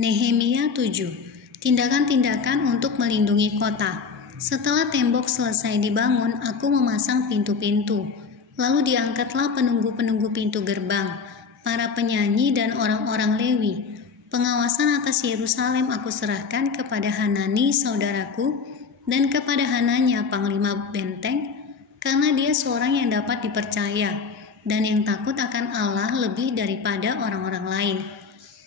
Nehemia 7. Tindakan-tindakan untuk melindungi kota. Setelah tembok selesai dibangun, aku memasang pintu-pintu. Lalu diangkatlah penunggu-penunggu pintu gerbang, para penyanyi dan orang-orang Lewi. Pengawasan atas Yerusalem aku serahkan kepada Hanani saudaraku dan kepada Hananya panglima benteng, karena dia seorang yang dapat dipercaya dan yang takut akan Allah lebih daripada orang-orang lain.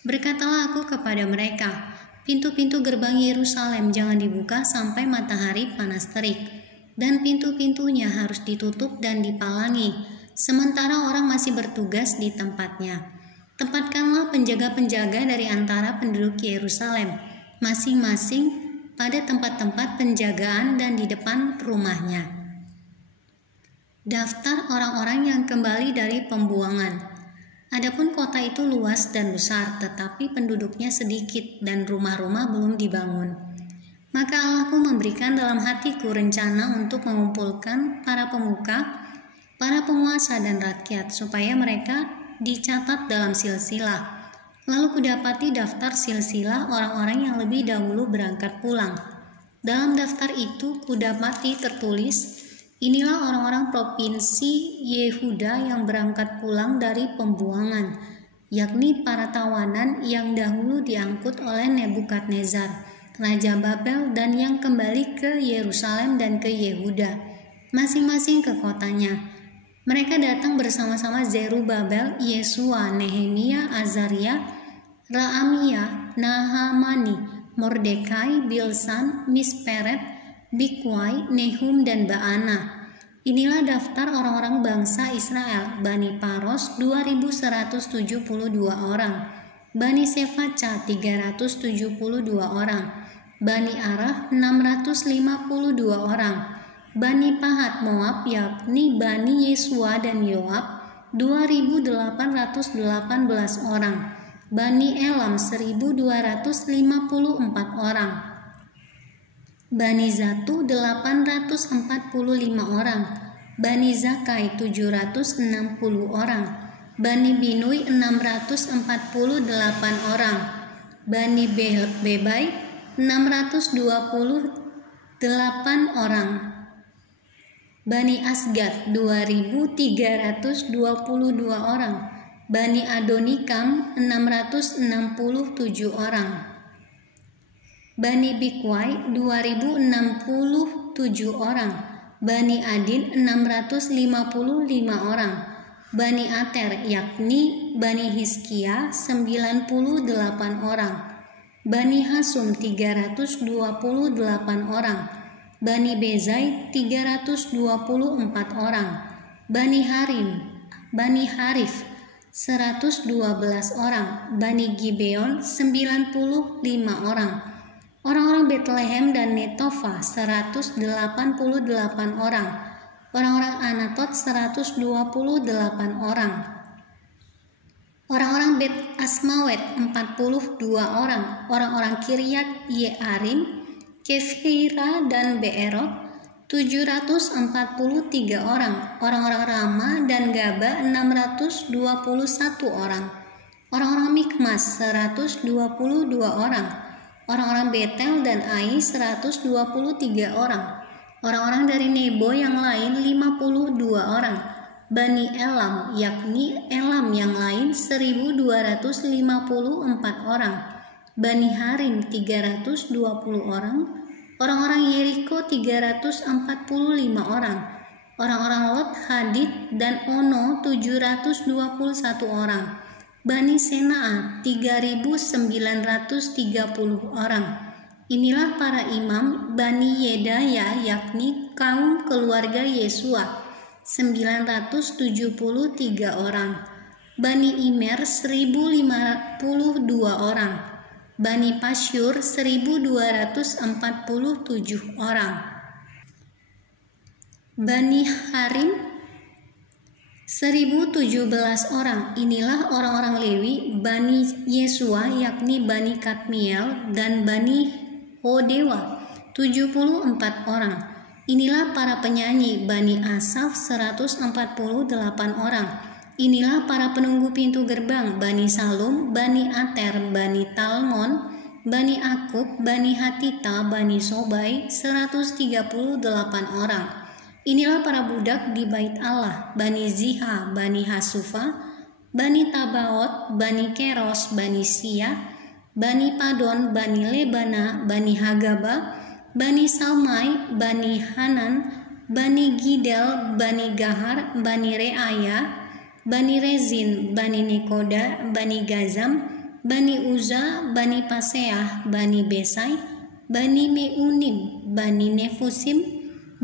Berkatalah aku kepada mereka, pintu-pintu gerbang Yerusalem jangan dibuka sampai matahari panas terik, dan pintu-pintunya harus ditutup dan dipalangi, sementara orang masih bertugas di tempatnya. Tempatkanlah penjaga-penjaga dari antara penduduk Yerusalem, masing-masing pada tempat-tempat penjagaan dan di depan rumahnya. Daftar orang-orang yang kembali dari pembuangan. Adapun kota itu luas dan besar, tetapi penduduknya sedikit dan rumah-rumah belum dibangun. Maka Allahku memberikan dalam hatiku rencana untuk mengumpulkan para pemuka, para penguasa dan rakyat, supaya mereka dicatat dalam silsilah. Lalu kudapati daftar silsilah orang-orang yang lebih dahulu berangkat pulang. Dalam daftar itu kudapati tertulis, inilah orang-orang provinsi Yehuda yang berangkat pulang dari pembuangan, yakni para tawanan yang dahulu diangkut oleh Nebukadnezar, Raja Babel, dan yang kembali ke Yerusalem dan ke Yehuda, masing-masing ke kotanya. Mereka datang bersama-sama Zerubabel, Yesua, Nehemia, Azaria, Raamia, Nahamani, Mordekai, Bilsan, Misperet, Bikwai, Nehum, dan Baana. Inilah daftar orang-orang bangsa Israel. Bani Paros 2172 orang, Bani Sefaca 372 orang, Bani Arah 652 orang, Bani Pahat Moab yakni Bani Yesua dan Yoab 2818 orang, Bani Elam 1254 orang, Bani Zatu 845 orang, Bani Zakai 760 orang, Bani Binui 648 orang, Bani Bebai 628 orang, Bani Asgad 2322 orang, Bani Adonikam 667 orang, Bani Bikwai 2067 orang, Bani Adin 655 orang, Bani Ater yakni Bani Hizkia 98 orang, Bani Hasum 328 orang, Bani Bezai 324 orang, Bani Harif 112 orang, Bani Gibeon 95 orang, orang-orang Betlehem dan Netofa 188 orang, orang-orang Anatot 128 orang, orang-orang Bet Asmawet 42 orang, orang-orang Kiryat Yearim, Kefira dan Beerot 743 orang, orang-orang Rama dan Gaba 621 orang, orang-orang Mikmas 122 orang, orang-orang Betel dan Ai 123 orang, orang-orang dari Nebo yang lain 52 orang, Bani Elam yakni Elam yang lain 1254 orang, Bani Harim 320 orang, orang-orang Yeriko 345 orang, orang-orang Lot, Hadid dan Ono 721 orang, Bani Senaa 3930 orang. Inilah para imam Bani Yedaya yakni kaum keluarga Yesua 973 orang, Bani Imer 1052 orang, Bani Pasyur 1247 orang, Bani Harim 1017 orang. Inilah orang-orang Lewi Bani Yesua yakni Bani Kadmiel dan Bani Hodewa 74 orang. Inilah para penyanyi Bani Asaf 148 orang, Inilah para penunggu pintu gerbang, Bani Salum, Bani Ater, Bani Talmon, Bani Akub, Bani Hatita, Bani Sobai, 138 orang. Inilah para budak di bait Allah, Bani Ziha, Bani Hasufa, Bani Tabaot, Bani Keros, Bani Sia, Bani Padon, Bani Lebana, Bani Hagaba, Bani Salmai, Bani Hanan, Bani Gidel, Bani Gahar, Bani Reaya, Bani Rezin, Bani Nekoda, Bani Gazam, Bani Uza, Bani Paseah, Bani Besai, Bani Meunim, Bani Nefusim,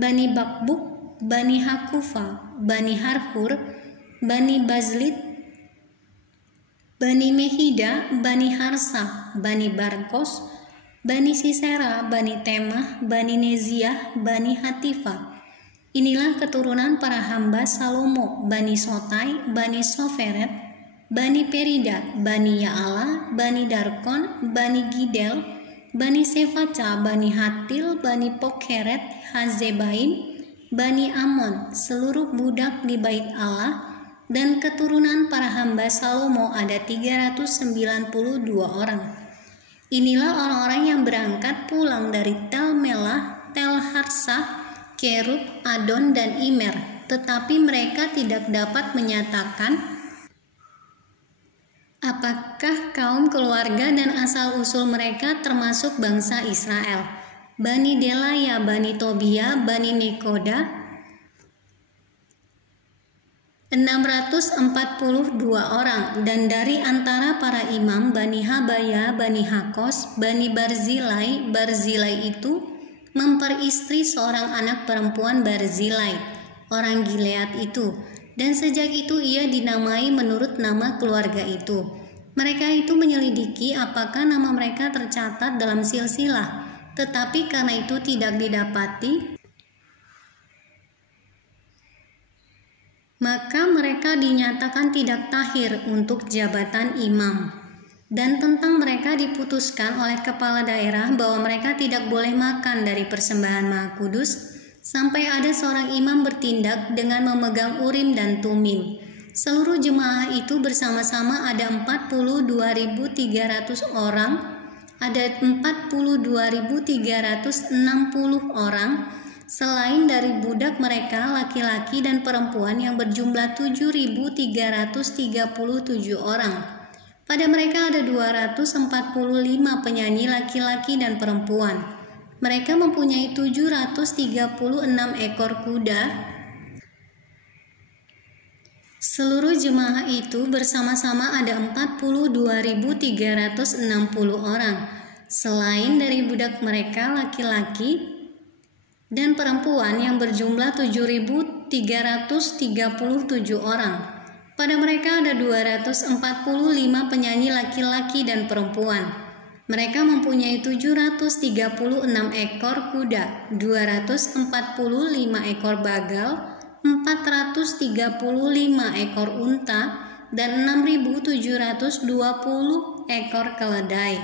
Bani Bakbuk, Bani Hakufa, Bani Harhur, Bani Bazlit, Bani Mehida, Bani Harsa, Bani Barkos, Bani Sisera, Bani Temah, Bani Neziah, Bani Hatifa. Inilah keturunan para hamba Salomo, Bani Sotai, Bani Soferet, Bani Perida, Bani Yaala, Bani Darkon, Bani Gidel, Bani Sefaca, Bani Hatil, Bani Pokheret, Hazebaim, Bani Amon, seluruh budak di bait Allah, dan keturunan para hamba Salomo ada 392 orang. Inilah orang-orang yang berangkat pulang dari Tel Melah, Tel Harsah, Kerub, Adon, dan Imer, tetapi mereka tidak dapat menyatakan apakah kaum keluarga dan asal-usul mereka termasuk bangsa Israel. Bani Delaya, Bani Tobia, Bani Nekoda, 642 orang, dan dari antara para imam Bani Habaya, Bani Hakos, Bani Barzilai. Barzilai itu memperistri seorang anak perempuan Barzilai, orang Gilead itu, dan sejak itu ia dinamai menurut nama keluarga itu. Mereka itu menyelidiki apakah nama mereka tercatat dalam silsilah, tetapi karena itu tidak didapati, maka mereka dinyatakan tidak tahir untuk jabatan imam. Dan tentang mereka diputuskan oleh kepala daerah bahwa mereka tidak boleh makan dari persembahan Maha Kudus sampai ada seorang imam bertindak dengan memegang Urim dan Tumim. Seluruh jemaah itu bersama-sama ada 42.300 orang, ada 42.360 orang, selain dari budak mereka laki-laki dan perempuan yang berjumlah 7.337 orang. Pada mereka ada 245 penyanyi laki-laki dan perempuan. Mereka mempunyai 736 ekor kuda. Seluruh jemaah itu bersama-sama ada 42.360 orang. Selain dari budak mereka laki-laki dan perempuan yang berjumlah 7.337 orang. Pada mereka ada 245 penyanyi laki-laki dan perempuan. Mereka mempunyai 736 ekor kuda, 245 ekor bagal, 435 ekor unta, dan 6.720 ekor keledai.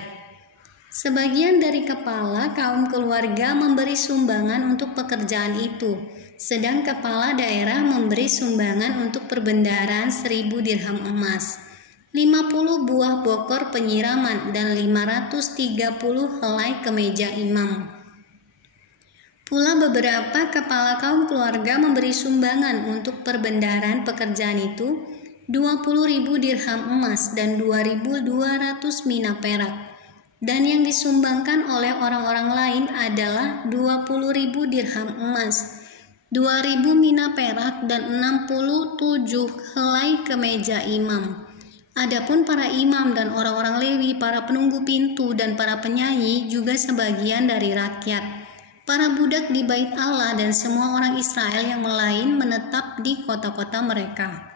Sebagian dari kepala kaum keluarga memberi sumbangan untuk pekerjaan itu, sedang kepala daerah memberi sumbangan untuk perbendaharaan 1.000 dirham emas, 50 buah bokor penyiraman, dan 530 helai kemeja imam. Pula beberapa kepala kaum keluarga memberi sumbangan untuk perbendaharaan pekerjaan itu, 20.000 dirham emas dan 2.200 mina perak. Dan yang disumbangkan oleh orang-orang lain adalah 20.000 dirham emas, 2.000 mina perak, dan 67 helai kemeja imam. Adapun para imam dan orang-orang Lewi, para penunggu pintu dan para penyanyi juga sebagian dari rakyat. Para budak di bait Allah dan semua orang Israel yang lain menetap di kota-kota mereka.